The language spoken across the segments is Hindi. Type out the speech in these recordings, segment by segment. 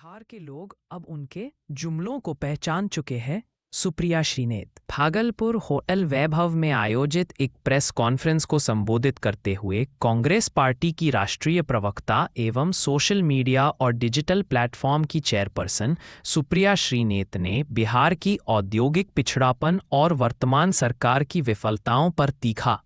बिहार के लोग अब उनके जुमलों को पहचान चुके हैं। सुप्रिया श्रीनेत भागलपुर होटल वैभव में आयोजित एक प्रेस कॉन्फ्रेंस को संबोधित करते हुए कांग्रेस पार्टी की राष्ट्रीय प्रवक्ता एवं सोशल मीडिया और डिजिटल प्लेटफॉर्म की चेयरपर्सन सुप्रिया श्रीनेत ने बिहार की औद्योगिक पिछड़ापन और वर्तमान सरकार की विफलताओं पर तीखा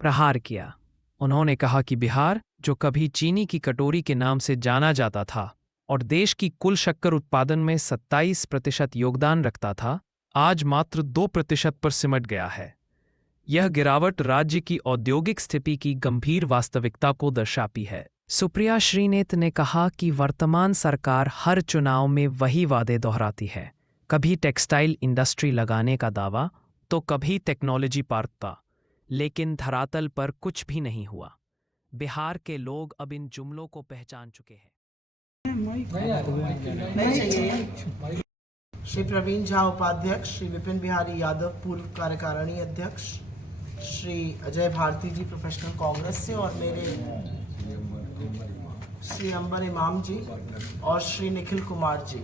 प्रहार किया। उन्होंने कहा कि बिहार, जो कभी चीनी की कटोरी के नाम से जाना जाता था और देश की कुल शक्कर उत्पादन में 27% योगदान रखता था, आज मात्र 2% पर सिमट गया है। यह गिरावट राज्य की औद्योगिक स्थिति की गंभीर वास्तविकता को दर्शाती है। सुप्रिया श्रीनेत ने कहा कि वर्तमान सरकार हर चुनाव में वही वादे दोहराती है, कभी टेक्सटाइल इंडस्ट्री लगाने का दावा तो कभी टेक्नोलॉजी पार्क, लेकिन धरातल पर कुछ भी नहीं हुआ। बिहार के लोग अब इन जुमलों को पहचान चुके हैं। श्री प्रवीण झा उपाध्यक्ष, श्री विपिन बिहारी यादव पूर्व कार्यकारिणी अध्यक्ष, श्री अजय भारती जी प्रोफेशनल कांग्रेस से, और मेरे श्री अंबर इमाम जी और श्री निखिल कुमार जी,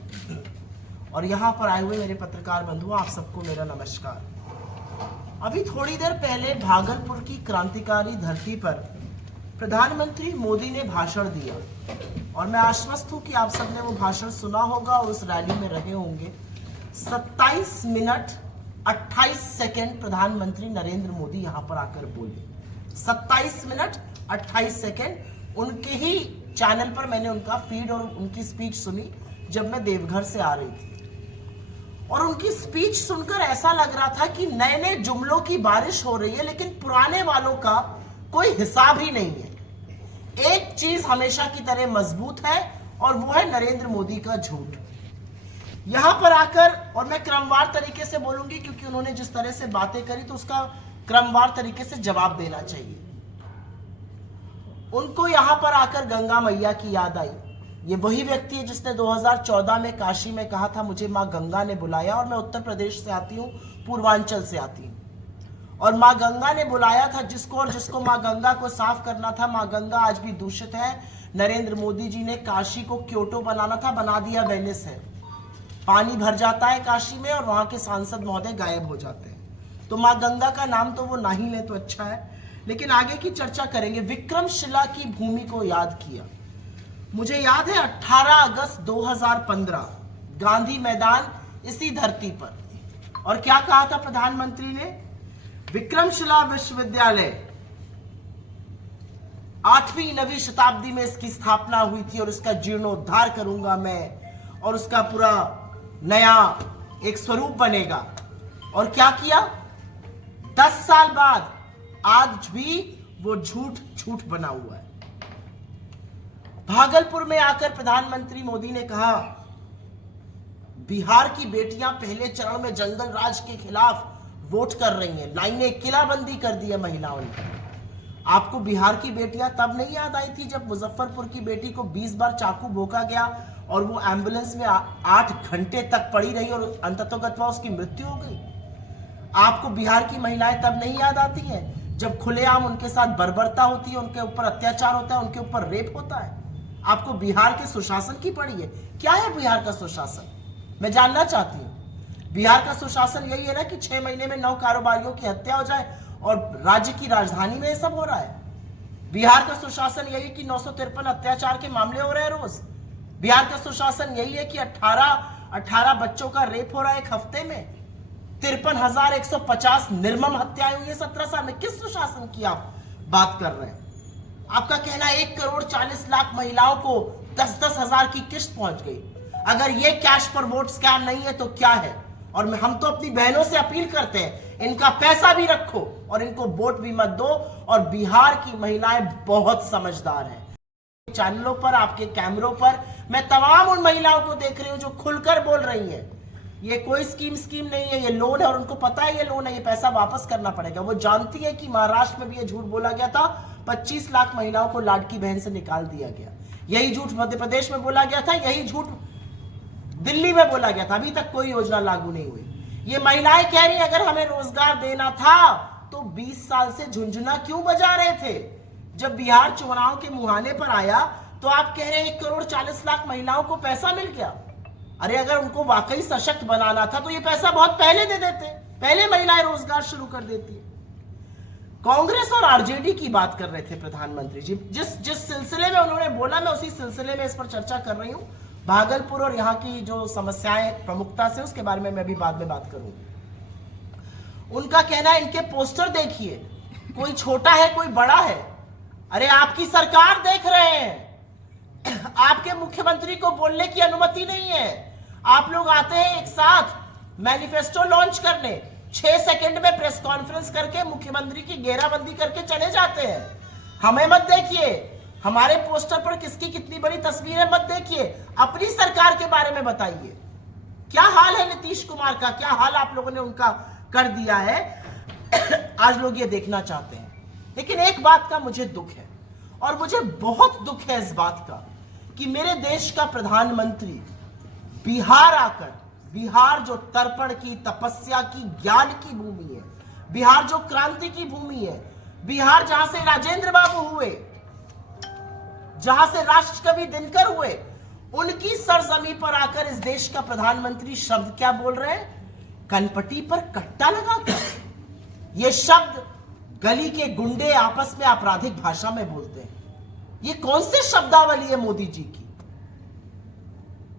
और यहाँ पर आए हुए मेरे पत्रकार बंधुओं, आप सबको मेरा नमस्कार। अभी थोड़ी देर पहले भागलपुर की क्रांतिकारी धरती पर प्रधानमंत्री मोदी ने भाषण दिया और मैं आश्वस्त हूं कि आप सबने वो भाषण सुना होगा और उस रैली में रहे होंगे। 27 मिनट 28 सेकंड प्रधानमंत्री नरेंद्र मोदी यहां पर आकर बोले। 27 मिनट 28 सेकंड उनके ही चैनल पर मैंने उनका फीड और उनकी स्पीच सुनी जब मैं देवघर से आ रही थी, और उनकी स्पीच सुनकर ऐसा लग रहा था कि नए नए जुमलों की बारिश हो रही है, लेकिन पुराने वालों का कोई हिसाब ही नहीं है। एक चीज हमेशा की तरह मजबूत है और वो है नरेंद्र मोदी का झूठ। यहां पर आकर, और मैं क्रमवार तरीके से बोलूंगी क्योंकि उन्होंने जिस तरह से बातें करी तो उसका क्रमवार तरीके से जवाब देना चाहिए। उनको यहां पर आकर गंगा मैया की याद आई। ये वही व्यक्ति है जिसने 2014 में काशी में कहा था मुझे मां गंगा ने बुलाया, और मैं उत्तर प्रदेश से आती हूं, पूर्वांचल से आती हूं, और मां गंगा ने बुलाया था जिसको, और जिसको मां गंगा को साफ करना था। मां गंगा आज भी दूषित है। नरेंद्र मोदी जी ने काशी को क्योटो बनाना था, बना दिया वेनिस है। पानी भर जाता है काशी में और वहां के सांसद महोदय गायब हो जाते हैं। तो मां गंगा का नाम तो वो ना ही ले तो अच्छा है, लेकिन आगे की चर्चा करेंगे। विक्रमशिला की भूमि को याद किया। मुझे याद है 18 अगस्त 2015 गांधी मैदान, इसी धरती पर, और क्या कहा था प्रधानमंत्री ने? विक्रमशिला विश्वविद्यालय 8वीं 9वीं शताब्दी में इसकी स्थापना हुई थी और इसका जीर्णोद्धार करूंगा मैं, और उसका पूरा नया एक स्वरूप बनेगा। और क्या किया? 10 साल बाद आज भी वो झूठ बना हुआ है। भागलपुर में आकर प्रधानमंत्री मोदी ने कहा बिहार की बेटियां पहले चरण में जंगल राज के खिलाफ वोट कर रही हैं, लाइनें किलाबंदी कर दी है महिलाओं ने। आपको बिहार की बेटियां तब नहीं याद आई थी जब मुजफ्फरपुर की बेटी को 20 बार चाकू भोंका गया और वो एम्बुलेंस में 8 घंटे तक पड़ी रही और अंततोगत्वा उसकी मृत्यु हो गई? आपको बिहार की महिलाएं तब नहीं याद आती हैं जब खुलेआम उनके साथ बर्बरता होती है, उनके ऊपर अत्याचार होता है, उनके ऊपर रेप होता है? आपको बिहार के सुशासन की पड़ी है? क्या है बिहार का सुशासन? मैं जानना चाहती हूँ। बिहार का सुशासन यही है ना कि 6 महीने में 9 कारोबारियों की हत्या हो जाए और राज्य की राजधानी में ये सब हो रहा है। बिहार का सुशासन यही कि 953 अत्याचार के मामले हो रहे हैं रोज। बिहार का सुशासन यही है कि 18 बच्चों का रेप हो रहा है एक हफ्ते में। 53,150 निर्मम हत्याएं हुई है 17 साल में। किस सुशासन की आप बात कर रहे हैं? आपका कहना 1 करोड़ 40 लाख महिलाओं को 10-10 हजार की किस्त पहुंच गई। अगर ये कैश पर वोट स्कैम नहीं है तो क्या है? और हम तो अपनी बहनों से अपील करते हैं, इनका पैसा भी रखो और इनको वोट भी मत दो। और बिहार की महिलाएं बहुत समझदार हैं। चैनलों पर, आपके कैमरों पर मैं तमाम उन महिलाओं को देख रही हूं जो खुलकर बोल रही हैं ये कोई स्कीम नहीं है, ये लोन है, और उनको पता है ये लोन है, ये पैसा वापस करना पड़ेगा। वो जानती है कि महाराष्ट्र में भी ये झूठ बोला गया था, 25 लाख महिलाओं को लाडकी बहन से निकाल दिया गया। यही झूठ मध्य प्रदेश में बोला गया था, यही झूठ दिल्ली में बोला गया था। अभी तक कोई योजना लागू नहीं हुई। ये महिलाएं कह रही अगर हमें रोजगार देना था तो 20 साल से झुंझुना क्यों बजा रहे थे? जब बिहार चुनाव के मुहाने पर आया तो आप कह रहे हैं 1,40,00,000 महिलाओं को पैसा मिल गया। अरे अगर उनको वाकई सशक्त बनाना था तो ये पैसा बहुत पहले दे देते, पहले महिलाएं रोजगार शुरू कर देती। कांग्रेस और आरजेडी की बात कर रहे थे प्रधानमंत्री जी, जिस सिलसिले में उन्होंने बोला, मैं उसी सिलसिले में इस पर चर्चा कर रही हूं। भागलपुर और यहाँ की जो समस्याएं प्रमुखता से, उसके बारे में मैं भी बाद में बात करूंगा। उनका कहना है इनके पोस्टर देखिए, कोई छोटा है कोई बड़ा है। अरे आपकी सरकार देख रहे हैं, आपके मुख्यमंत्री को बोलने की अनुमति नहीं है। आप लोग आते हैं एक साथ मैनिफेस्टो लॉन्च करने, 6 सेकंड में प्रेस कॉन्फ्रेंस करके मुख्यमंत्री की घेराबंदी करके चले जाते हैं। हमें मत देखिए, हमारे पोस्टर पर किसकी कितनी बड़ी तस्वीर है मत देखिए, अपनी सरकार के बारे में बताइए। क्या हाल है नीतीश कुमार का, क्या हाल आप लोगों ने उनका कर दिया है, आज लोग ये देखना चाहते हैं। लेकिन एक बात का मुझे दुख है, और मुझे बहुत दुख है इस बात का कि मेरे देश का प्रधानमंत्री बिहार आकर, बिहार जो तर्पण की, तपस्या की, ज्ञान की भूमि है, बिहार जो क्रांति की भूमि है, बिहार जहां से राजेंद्र बाबू हुए, जहां से राष्ट्रकवि दिनकर हुए, उनकी सरजमी पर आकर इस देश का प्रधानमंत्री शब्द क्या बोल रहे हैं? कनपटी पर कट्टा लगाकर। ये शब्द गली के गुंडे आपस में आपराधिक भाषा में बोलते हैं। ये कौन से शब्दावली है मोदी जी की?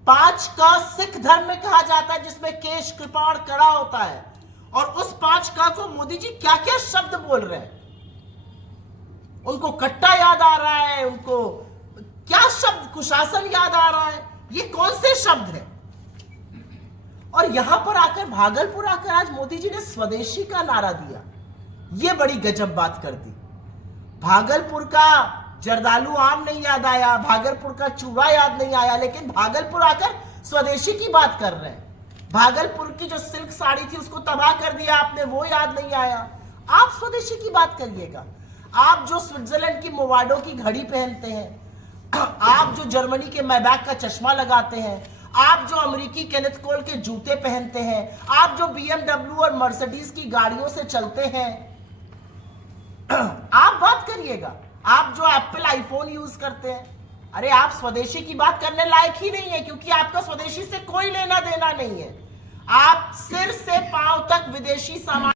5 का सिख धर्म में कहा जाता है, जिसमें केश कृपाण कड़ा होता है, और उस 5 का को मोदी जी क्या क्या शब्द बोल रहे हैं। उनको कट्टा याद आ रहा है, उनको क्या शब्द, कुशासन याद आ रहा है। ये कौन से शब्द है? और यहां पर आकर, भागलपुर आकर आज मोदी जी ने स्वदेशी का नारा दिया। ये बड़ी गजब बात कर दी। भागलपुर का जर्दालू आम नहीं याद आया, भागलपुर का चूड़ा याद नहीं आया, लेकिन भागलपुर आकर स्वदेशी की बात कर रहे हैं। भागलपुर की जो सिल्क साड़ी थी उसको तबाह कर दिया आपने, वो याद नहीं आया। आप स्वदेशी की बात करिएगा। आप जो स्विट्जरलैंड की मोवाडो की घड़ी पहनते हैं, आप जो जर्मनी के मैबैक का चश्मा लगाते हैं, आप जो अमेरिकी केनेथ कोल के जूते पहनते हैं, आप जो BMW और मर्सिडीज की गाड़ियों से चलते हैं, आप बात करिएगा। आप जो एप्पल आईफोन यूज करते हैं, अरे आप स्वदेशी की बात करने लायक ही नहीं है, क्योंकि आपका स्वदेशी से कोई लेना देना नहीं है। आप सिर से पांव तक विदेशी सामान